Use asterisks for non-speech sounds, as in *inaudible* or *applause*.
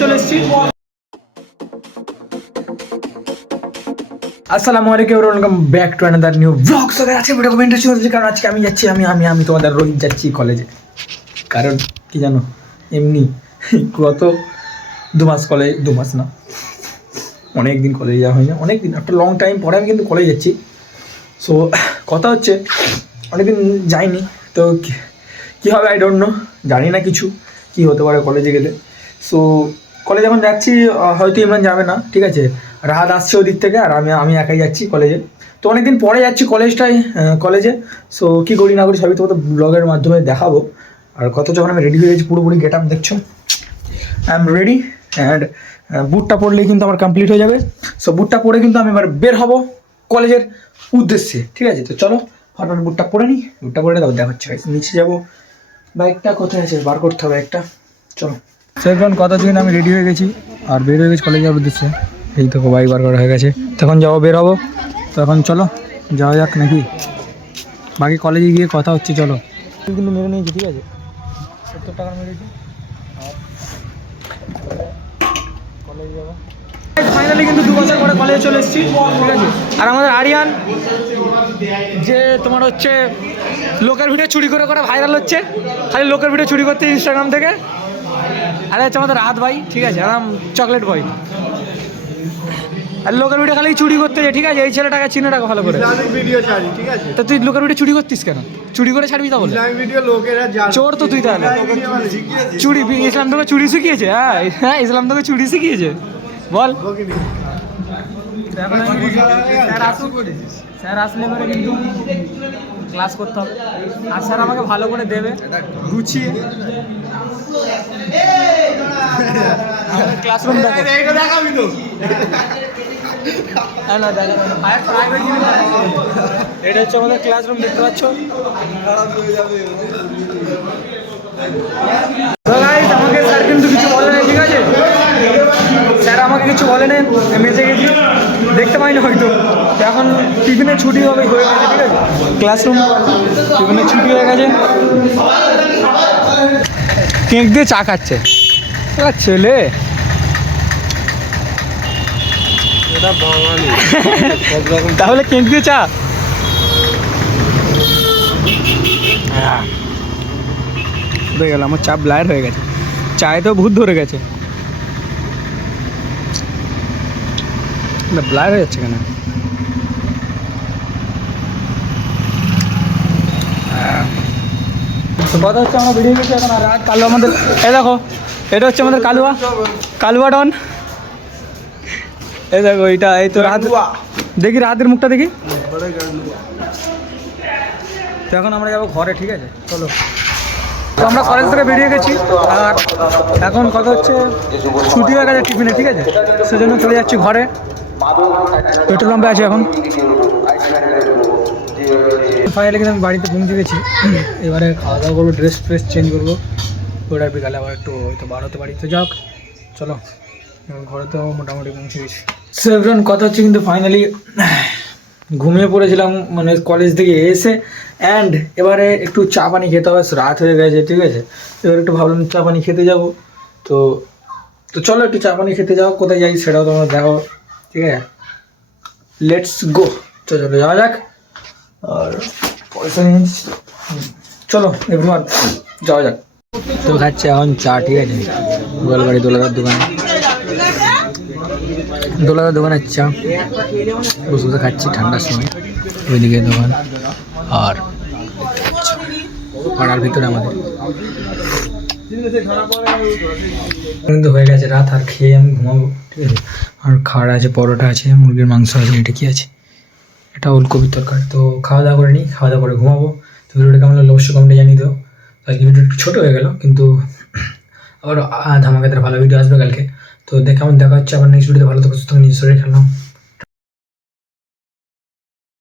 চলে এসেছি। আসসালামু আলাইকুম welcome back to another new blog so আজকে ভিডিও কমেন্টে চলছে কারণ আজকে আমি যাচ্ছি, আমি আমি আমি তোমাদের রোজ যাচ্ছি কলেজে কারণ কি জানো, এমনি গত দু মাস কলেজ দু মাস না, অনেক দিন কলেজে যাওয়া হয় না অনেক দিন, একটা লং টাইম পরে আমি কিন্তু কলেজ যাচ্ছি। সো কথা হচ্ছে, অনেকদিন যাইনি, তো কী হবে আই ডোন্ট নো জানি না কিছু, কি হতে পারে কলেজে গেলে। সো কলেজে এখন যাচ্ছি হয়তো ইমরান যাবে না, ঠিক আছে? রাহাত আসছে ওদিক থেকে আর আমি আমি একাই যাচ্ছি কলেজে। তো অনেকদিন পরে যাচ্ছি কলেজটাই কলেজে। সো কী করি না করি সবই তোমাদের ব্লগের মাধ্যমে দেখাবো। আর কত যখন আমি রেডি হয়ে গেছি, পুরোপুরি গেট আপ দেখছ? আই এম রেডি অ্যান্ড বুটটা পরলেই কিন্তু আমার কমপ্লিট হয়ে যাবে। সো বুটটা পরে কিন্তু আমি এবার বের হব কলেজের উদ্দেশ্যে, ঠিক আছে? তো চলো ফটাফট বুটটা পরে নিই বুটটা পরে তারপর দেখা নিচে যাব। বাইকটা কোথায় আছে? বার করতে হবে একটা। চলো। সেরকম কথা দিন আমি রেডি হয়ে গেছি? আর বের হয়ে গেছি কলেজ যাওয়ার উদ্দেশ্যে। এই তো বাইক বার করা হয়ে গেছে। তখন যাব, বের হব। তো এখন চলো, যাওয়া যাক নাকি। বাকি কলেজে গিয়ে কথা হচ্ছে, চলো। কিন্তু মেরে নিয়েছি, ঠিক আছে? সত্তর টাকা মেরেছি কিন্তু কলেজে চলে এসেছি, ঠিক আছে? আর আমাদের আরিয়ান, যে তোমার হচ্ছে, লোকের ভিডিও চুরি করে ভাইরাল হচ্ছে। খালি লোকের ভিডিও চুরি করতে ইনস্টাগ্রাম থেকে। আরে হচ্ছে আমাদের রাত ভাই ঠিক আছে আরাম চকলেট বয় আর লোকের ভিডিও খালি চুরি করতে যায় ঠিক আছে এই ছেলেটাকে চিনে টাকা ভালো করে। ভিডিও ছাড়ি ঠিক আছে? তা তুই লোকের ভিডিও চুরি করতিস কেন? চুরি করে ছাড়বি তা বলে ভিডিও লোকেরা চোর তো তুই তাহলে। মানে চুরি ইসলাম তোকে চুরি শিখিয়েছে হ্যাঁ হ্যাঁ ইসলাম তোকে চুরি শিখিয়েছে। বল। এখন স্যার আসুক স্যার আসলে পরে কিন্তু ক্লাস করতে হবে আর স্যার আমাকে ভালো করে দেবে গুছিয়ে ক্লাসরুম দেখো দেখাবি তো না। এটা হচ্ছে আমাদের ক্লাসরুম দেখতে পাচ্ছ আমাকে স্যার কিন্তু কিছু বলে নাই, ঠিক আছে আমাকে কিছু বলে নেই মেসে গেছি। দেখতে পাইনি হয়তো। এখন টিফিনে ছুটি হবে, হয়ে গেছে, ঠিক আছে? ক্লাসরুম, টিফিনে ছুটি হয়ে গেছে। কেক দিয়ে চা খাচ্ছে। ছেলে। *laughs* তাহলে কেক দিয়ে চা? হয়ে। গেল, আমার চা ব্লায়ার হয়ে গেছে। চায়ে তো ভূত ধরে গেছে। ব্লায়ার হয়ে যাচ্ছে কেন? তো কথা হচ্ছে আমরা এখন আর রাত কালো আমাদের এই দেখো এটা হচ্ছে আমাদের কালুয়া। কালুয়া ডন। এই দেখো এটা এই তো রাত দেখি রাতের মুখটা দেখি। তো এখন আমরা যাব ঘরে ঠিক আছে? চলো। তো আমরা কলেজ থেকে বেরিয়ে গেছি আর এখন কথা হচ্ছে ছুটি হয়ে গেছে টিফিনে ঠিক আছে? সেজন্য চলে যাচ্ছি ঘরে। পেট্রোল পাম্পে আছে এখন। ফাইনালি কিন্তু আমি বাড়িতে পৌঁছে গেছি। এবারে খাওয়া দাওয়া করব ড্রেস ফ্রেস চেঞ্জ করব। ওটার বিকালে আবার একটু হয়তো বার হতে পারি। তো যাক, চলো। ঘরে তো মোটামুটি পৌঁছে গেছি। সেভরন কথা হচ্ছে কিন্তু ফাইনালি ঘুমিয়ে পড়েছিলাম মানে কলেজ থেকে এসে অ্যান্ড এবারে একটু চা পানি খেতে হবে, রাত হয়ে গেছে, ঠিক আছে? এবার একটু ভাবলাম চা পানি খেতে যাব। তো তো চলো একটু চা পানি খেতে যাও, কোথায় যাই সেটাও তোমরা দেখো ঠিক আছে? লেটস গো চলো চলো, যাওয়া যাক। আর পয়সা নিয়ে চলো এভরিওয়ান যাওয়া যাক। তো খাচ্ছে এখন চা, ঠিক আছে? গোয়ালবাড়ি দোলাদার দোকানে। দোলাদার দোকানের চা। বসে বসে খাচ্ছি ঠান্ডার সময়। ওইদিকে দোকান। আর পাড়ার ভিতরে আমাদের। হয়ে গেছে রাত, আর খেয়ে আমি ঘুমাবো, ঠিক আছে? আর খাড় আছে পরোটা আছে মুরগির মাংস আছে এটা কি আছে। এটা ওলকপির তরকারি। তো খাওয়া দাওয়া করে নিই খাওয়া দাওয়া করে ঘুমাবো। তো ভিডিওটা কেমন লাগল অবশ্যই কমেন্টে জানিয়ে দেবো তো আজকে ভিডিও একটু ছোটো হয়ে গেলো কিন্তু আবার ধামাকাদার ভালো ভিডিও আসবে কালকে। তো দেখে দেখা হচ্ছে? আবার নেক্সট ভিডিওতে ভালো থাকো থাকো, নিজের শরীর খেলাম